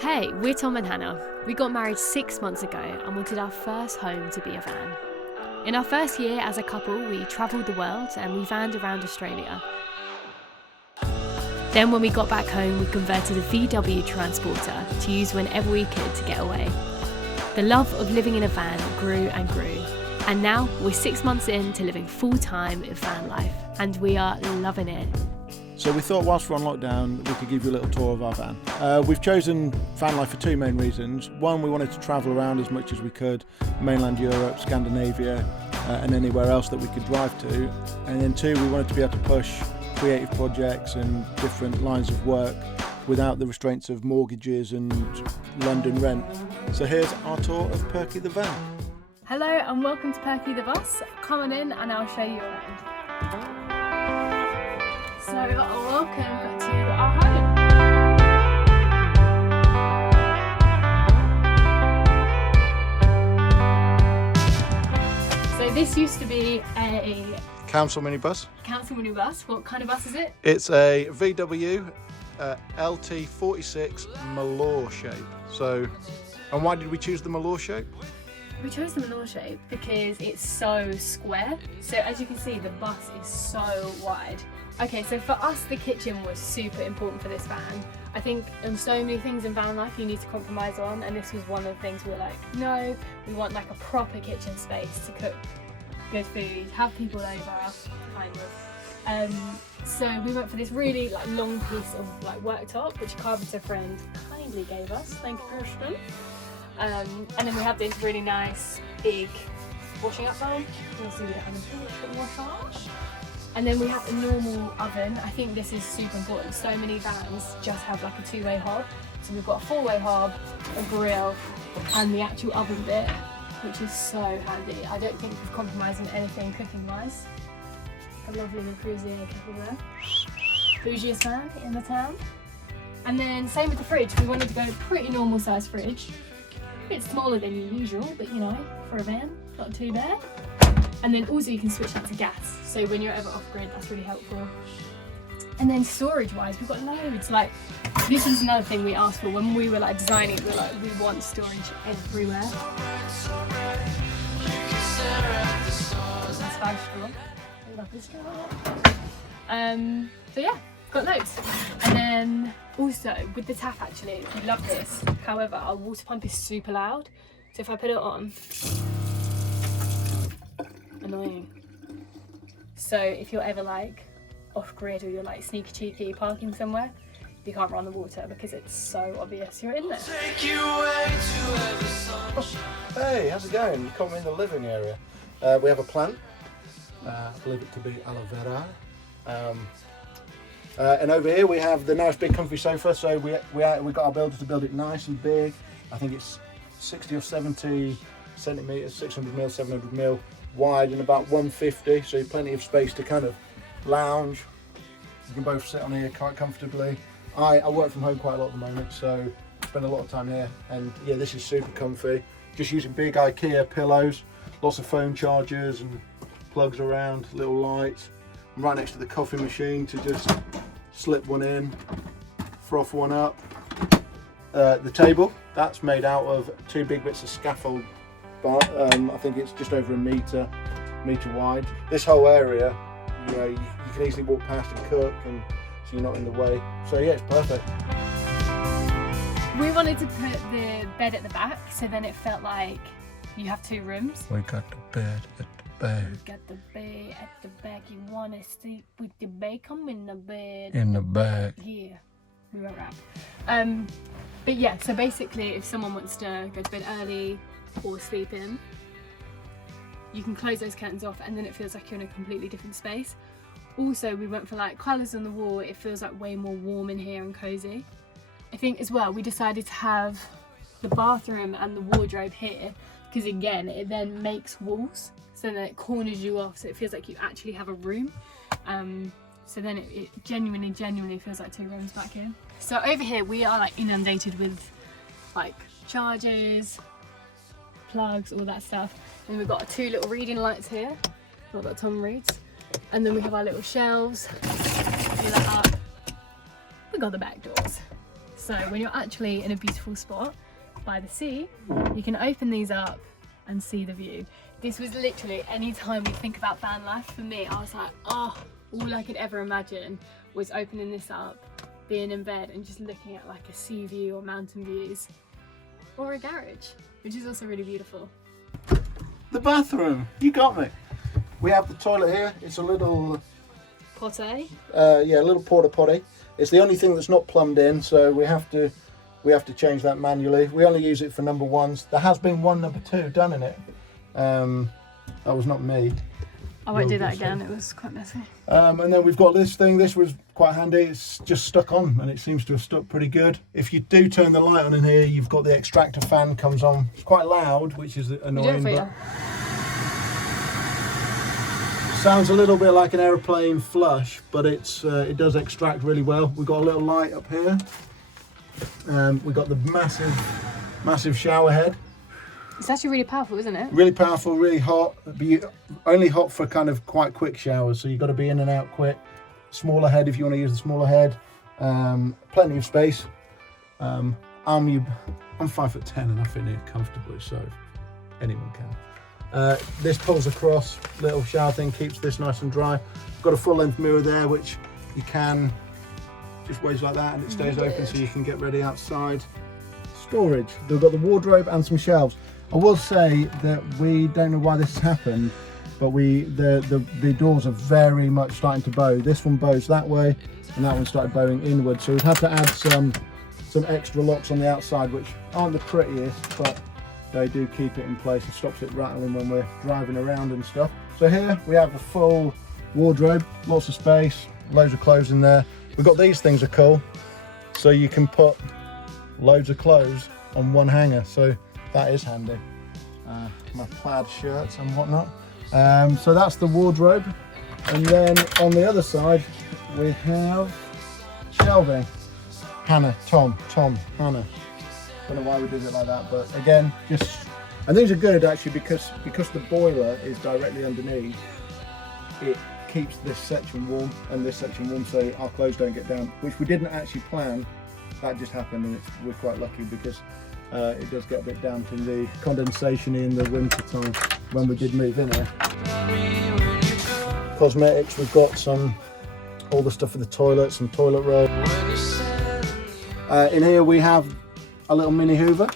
Hey, we're Tom and Hannah. We got married 6 months ago and wanted our first home to be a van. In our first year as a couple, we travelled the world and we vanned around Australia. Then when we got back home, we converted a VW Transporter to use whenever we could to get away. The love of living in a van grew and grew. And now we're 6 months into living full-time in van life and we are loving it. So we thought whilst we're on lockdown, we could give you a little tour of our van. We've chosen van life for two main reasons. One, we wanted to travel around as much as we could, mainland Europe, Scandinavia, and anywhere else that we could drive to. And then two, we wanted to be able to push creative projects and different lines of work without the restraints of mortgages and London rent. So here's our tour of Perky the van. Hello and welcome to Perky the bus. Come on in and I'll show you around. So welcome to our home. So this used to be a Council minibus. council minibus. What kind of bus is it? It's a VW LT46 Malore shape. So, and why did we choose the Malore shape? We chose the Malore shape because it's so square. So as you can see, the bus is so wide. Okay, so for us, the kitchen was super important for this van. I think so many things in van life you need to compromise on, and this was one of the things we were like, no, we want like a proper kitchen space to cook good food, have people over, kind of. So we went for this really like long piece of like worktop, which a carpenter friend kindly gave us. Thank you, Kirsten. And then we have this really nice big washing up bowl. You'll see we don't have a wash. And then we have a normal oven. I think this is super important. So many vans just have like a two-way hob. So we've got a four-way hob, a grill, and the actual oven bit, which is so handy. I don't think we've compromised on anything cooking-wise. A lovely Le Creuset kettle there. Bougiest van in the town. And then same with the fridge. We wanted to go pretty normal size fridge. A bit smaller than usual, but you know, for a van, not too bad. And then also you can switch that to gas, so when you're ever off grid, that's really helpful. And then storage wise, we've got loads. Like, this is another thing we asked for when we were like designing. We were like, we want storage everywhere. That's 5 straw. I love this straw. So yeah, got loads. And then also with the tap, actually, we love this. However, our water pump is super loud, so if I put it on, annoying. So if you're ever like off grid or you're like sneaky cheeky parking somewhere, you can't run the water because it's so obvious you're in there. Hey, how's it going? You caught me in the living area. We have a plant. I believe it to be aloe vera. And over here we have the nice big comfy sofa. So we got our builder to build it nice and big. I think it's 60 or 70 centimetres, 600 mil, 700 mil wide and about 150, so plenty of space to kind of lounge. You can both sit on here quite comfortably. I work from home quite a lot at the moment, so spend a lot of time here, and yeah, this is super comfy. Just using big IKEA pillows, lots of phone chargers and plugs around, little lights. I'm right next to the coffee machine to just slip one in, froth one up. The table, that's made out of 2 big bits of scaffold. But I think it's just over a metre wide. This whole area, you know, you can easily walk past and cook, and so you're not in the way. So yeah, it's perfect. We wanted to put the bed at the back, so then it felt like you have 2 rooms. We got the bed at the back. You got the bed at the back. You wanna sleep with the bed? Come in the bed. In the back. Yeah, we won't rap. But yeah, so basically, if someone wants to go to bed early or sleep in, you can close those curtains off and then it feels like you're in a completely different space. Also, we went for like colours on the wall. It feels like way more warm in here and cosy. I think as well we decided to have the bathroom and the wardrobe here because again it then makes walls, so then it corners you off, so it feels like you actually have a room. So then it genuinely feels like 2 rooms back here. So over here we are like inundated with like chargers, plugs, all that stuff. And we've got 2 little reading lights here, what that Tom reads. And then we have our little shelves. Fill that up. We got the back doors. So when you're actually in a beautiful spot by the sea, you can open these up and see the view. This was literally, any time we think about van life, for me, I was like, oh, all I could ever imagine was opening this up, being in bed and just looking at like a sea view or mountain views, or a garage, which is also really beautiful. The bathroom, you got me. We have the toilet here. It's a little Potty. yeah, a little porta potty. It's the only thing that's not plumbed in, so we have to change that manually. We only use it for number ones. There has been one number two done in it. That was not me. I won't do that again, it was quite messy. And then we've got this thing. This was quite handy. It's just stuck on and it seems to have stuck pretty good. If you do turn the light on in here, you've got the extractor fan comes on. It's quite loud, which is annoying. But sounds a little bit like an aeroplane flush, but it does extract really well. We've got a little light up here. We've got the massive shower head. It's actually really powerful, isn't it? Really powerful, really hot, but only hot for kind of quite quick showers, so you've got to be in and out quick. Smaller head if you want to use the smaller head. Plenty of space. I'm 5'10" and I fit in here comfortably, so anyone can. This pulls across, little shower thing, keeps this nice and dry. Got a full length mirror there, which you can just ways like that and it stays open so you can get ready outside. Storage, we've got the wardrobe and some shelves. I will say that we don't know why this has happened, but the doors are very much starting to bow. This one bows that way and that one started bowing inward, so we've had to add some extra locks on the outside, which aren't the prettiest, but they do keep it in place and stops it rattling when we're driving around and stuff. So here we have a full wardrobe, lots of space, loads of clothes in there. We've got these things are cool, so you can put loads of clothes on one hanger, so that is handy. My plaid shirts and whatnot. So that's the wardrobe, and then on the other side we have shelving. Hannah, Tom, Hannah. Don't know why we did it like that, but again, and these are good actually because the boiler is directly underneath. It keeps this section warm and this section warm, so our clothes don't get damp, which we didn't actually plan. That just happened, and we're quite lucky because it does get a bit damp in the condensation in the winter time when we did move in here. Cosmetics, we've got all the stuff for the toilet, some toilet roll. In here we have a little mini hoover.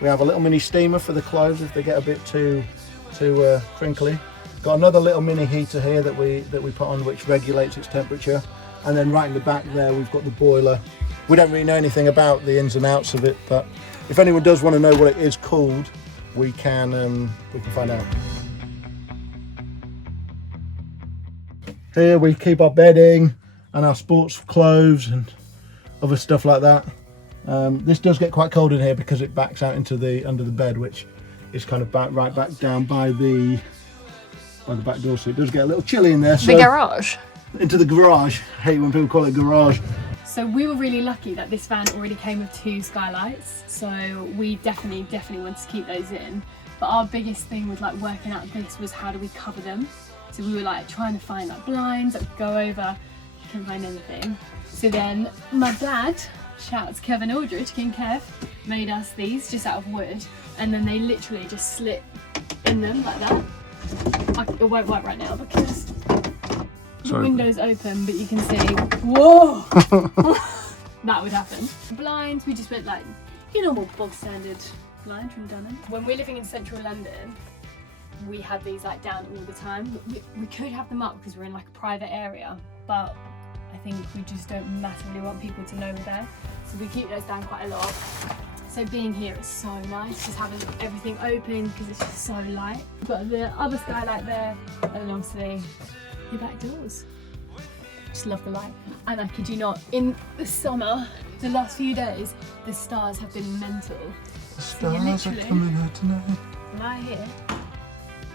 We have a little mini steamer for the clothes if they get a bit too crinkly. Got another little mini heater here that we put on, which regulates its temperature. And then right in the back there we've got the boiler. We don't really know anything about the ins and outs of it, but if anyone does want to know what it is called, we can find out. Here we keep our bedding and our sports clothes and other stuff like that. This does get quite cold in here because it backs out into under the bed, which is kind of right back down by the back door, so it does get a little chilly in there. The garage. Into the garage. I hate when people call it garage. So we were really lucky that this van already came with 2 skylights, so we definitely wanted to keep those in. But our biggest thing with like working out this was how do we cover them. So we were like trying to find like blinds that would go over, couldn't find anything. So then my dad, shout out to Kevin Aldridge, King Kev, made us these just out of wood, and then they literally just slit in them like that. It won't work right now because the window's open, but you can see, whoa, that would happen. Blinds, we just went like your normal bog standard blind from Dunham. When we're living in central London, we had these like down all the time. We could have them up because we're in like a private area, but I think we just don't massively want people to know we're there. So we keep those down quite a lot. So being here is so nice, just having everything open because it's just so light. We've got the other skylight there, and obviously your back doors. Just love the light. And I kid you not, in the summer, the last few days, the stars have been mental. The stars are coming out tonight. Right here,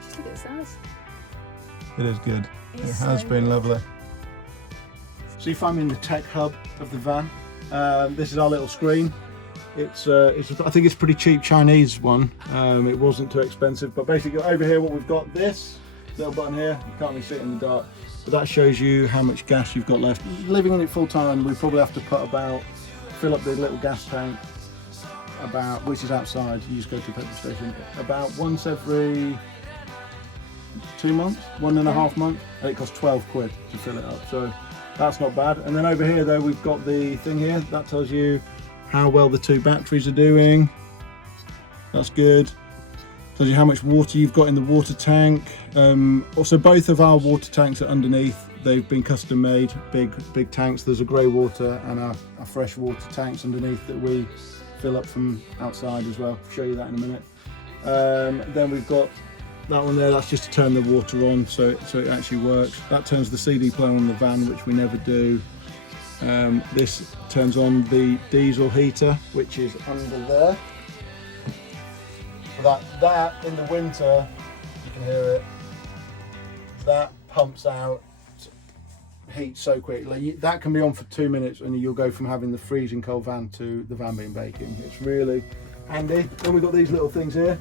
just look at the stars. It is good. It has been lovely. So you find me in the tech hub of the van. This is our little screen. I think it's a pretty cheap Chinese one. It wasn't too expensive, but basically over here what we've got, this little button here, you can't really see it in the dark, but that shows you how much gas you've got left. Living in it full time, we probably have to put about fill up the little gas tank about, which is outside, you just go to the petrol station, about once every 2 months, 1.5 months, and it costs 12 quid to fill it up, so that's not bad. And then over here though, we've got the thing here, that tells you how well the 2 batteries are doing. That's good. Tells you how much water you've got in the water tank. Also, both of our water tanks are underneath. They've been custom made, big tanks. There's a grey water and a fresh water tanks underneath that we fill up from outside as well. I'll show you that in a minute. Then we've got that one there, that's just to turn the water on so it actually works. That turns the CD player on the van, which we never do. This turns on the diesel heater, which is under there. That in the winter, you can hear it, that pumps out heat so quickly. That can be on for 2 minutes and you'll go from having the freezing cold van to the van being baking. It's really handy. Then we've got these little things here.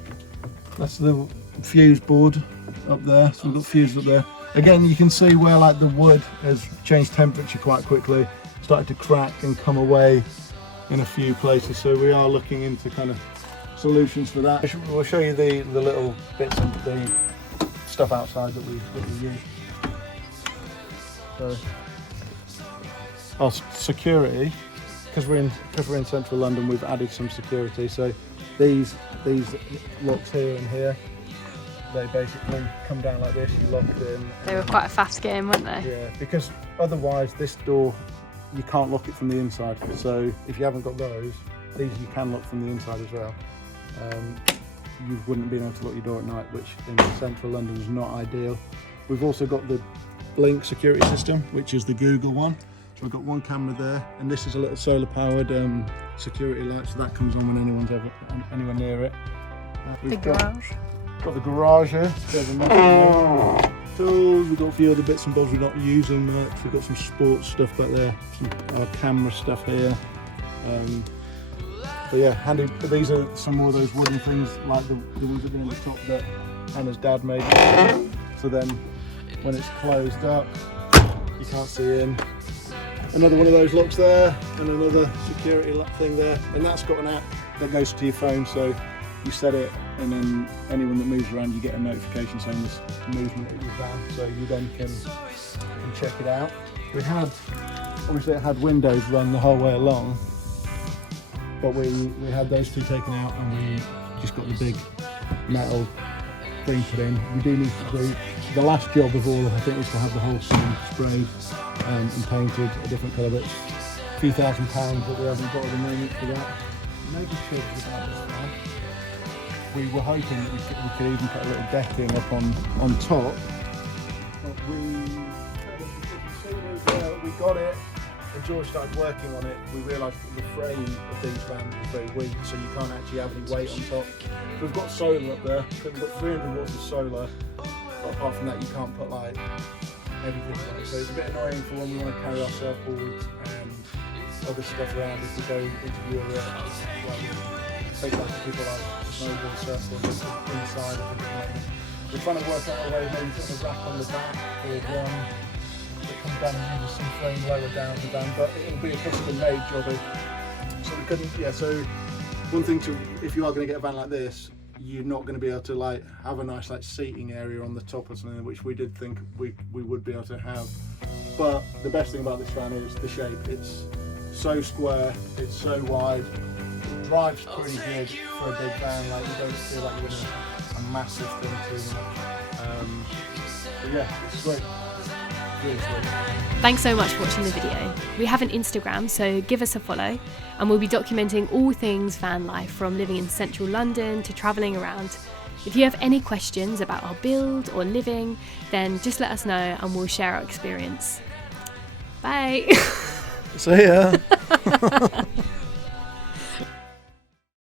That's the fuse board up there. So we've got fuses up there. Again, you can see where like the wood has changed temperature quite quickly, started to crack and come away in a few places. So we are looking into kind of solutions for that. We'll show you the little bits of the stuff outside that we use. So, our security, because we're in central London, we've added some security. So these locks here and here, they basically come down like this. You lock them. They were quite a fast game, weren't they? Yeah, because otherwise this door, you can't lock it from the inside. So if you haven't got those, these you can lock from the inside as well. You wouldn't be able to lock your door at night, which in central London is not ideal. We've also got the Blink security system, which is the Google one. So we've got one camera there, and this is a little solar powered security light, so that comes on when anyone's anywhere near it. We've got the garage here. There's a massive tools. We've got a few other bits and bobs we're not using much. We've got some sports stuff back there, our camera stuff here. But yeah, handy. These are some more of those wooden things, like the ones that are in the top that Hannah's dad made. So then, when it's closed up, you can't see in. Another one of those locks there, and another security lock thing there. And that's got an app that goes to your phone, so you set it, and then anyone that moves around, you get a notification saying there's movement in your van, so you then can check it out. Obviously it had windows run the whole way along, but we had those two taken out and we just got the big metal thing put in. We do need to do, the last job of all, I think, is to have the whole thing sprayed and painted a different colour, but a few £1,000 that we haven't got at the moment for that. Maybe should about this now. We were hoping that we could even put a little decking up on top, but as soon as we got it and George started working on it, we realised that the frame of these vans is very weak, so you can't actually have any weight on top. So we've got solar up there, we've got 300 watts of solar, but apart from that you can't put like everything on it. So it's a bit annoying for when we want to carry our surfboards and other stuff around if we go into Europe. Take like people like snowboard, surfboard inside of it. We're trying to work out a way maybe putting a rack on the back or one that comes down and uses some frame lower down the van, but it'll be a custom made jobby. So we couldn't, yeah, so one thing to, if you are going to get a van like this, you're not going to be able to like have a nice like seating area on the top or something, which we did think we would be able to have. But the best thing about this van is the shape. It's so square, it's so wide, it drives pretty good for a big van, like you don't feel like you're in a massive thing too much. But yeah, it's great. Really sweet. Thanks so much for watching the video. We have an Instagram, so give us a follow, and we'll be documenting all things van life, from living in central London to travelling around. If you have any questions about our build or living, then just let us know and we'll share our experience. Bye! See ya!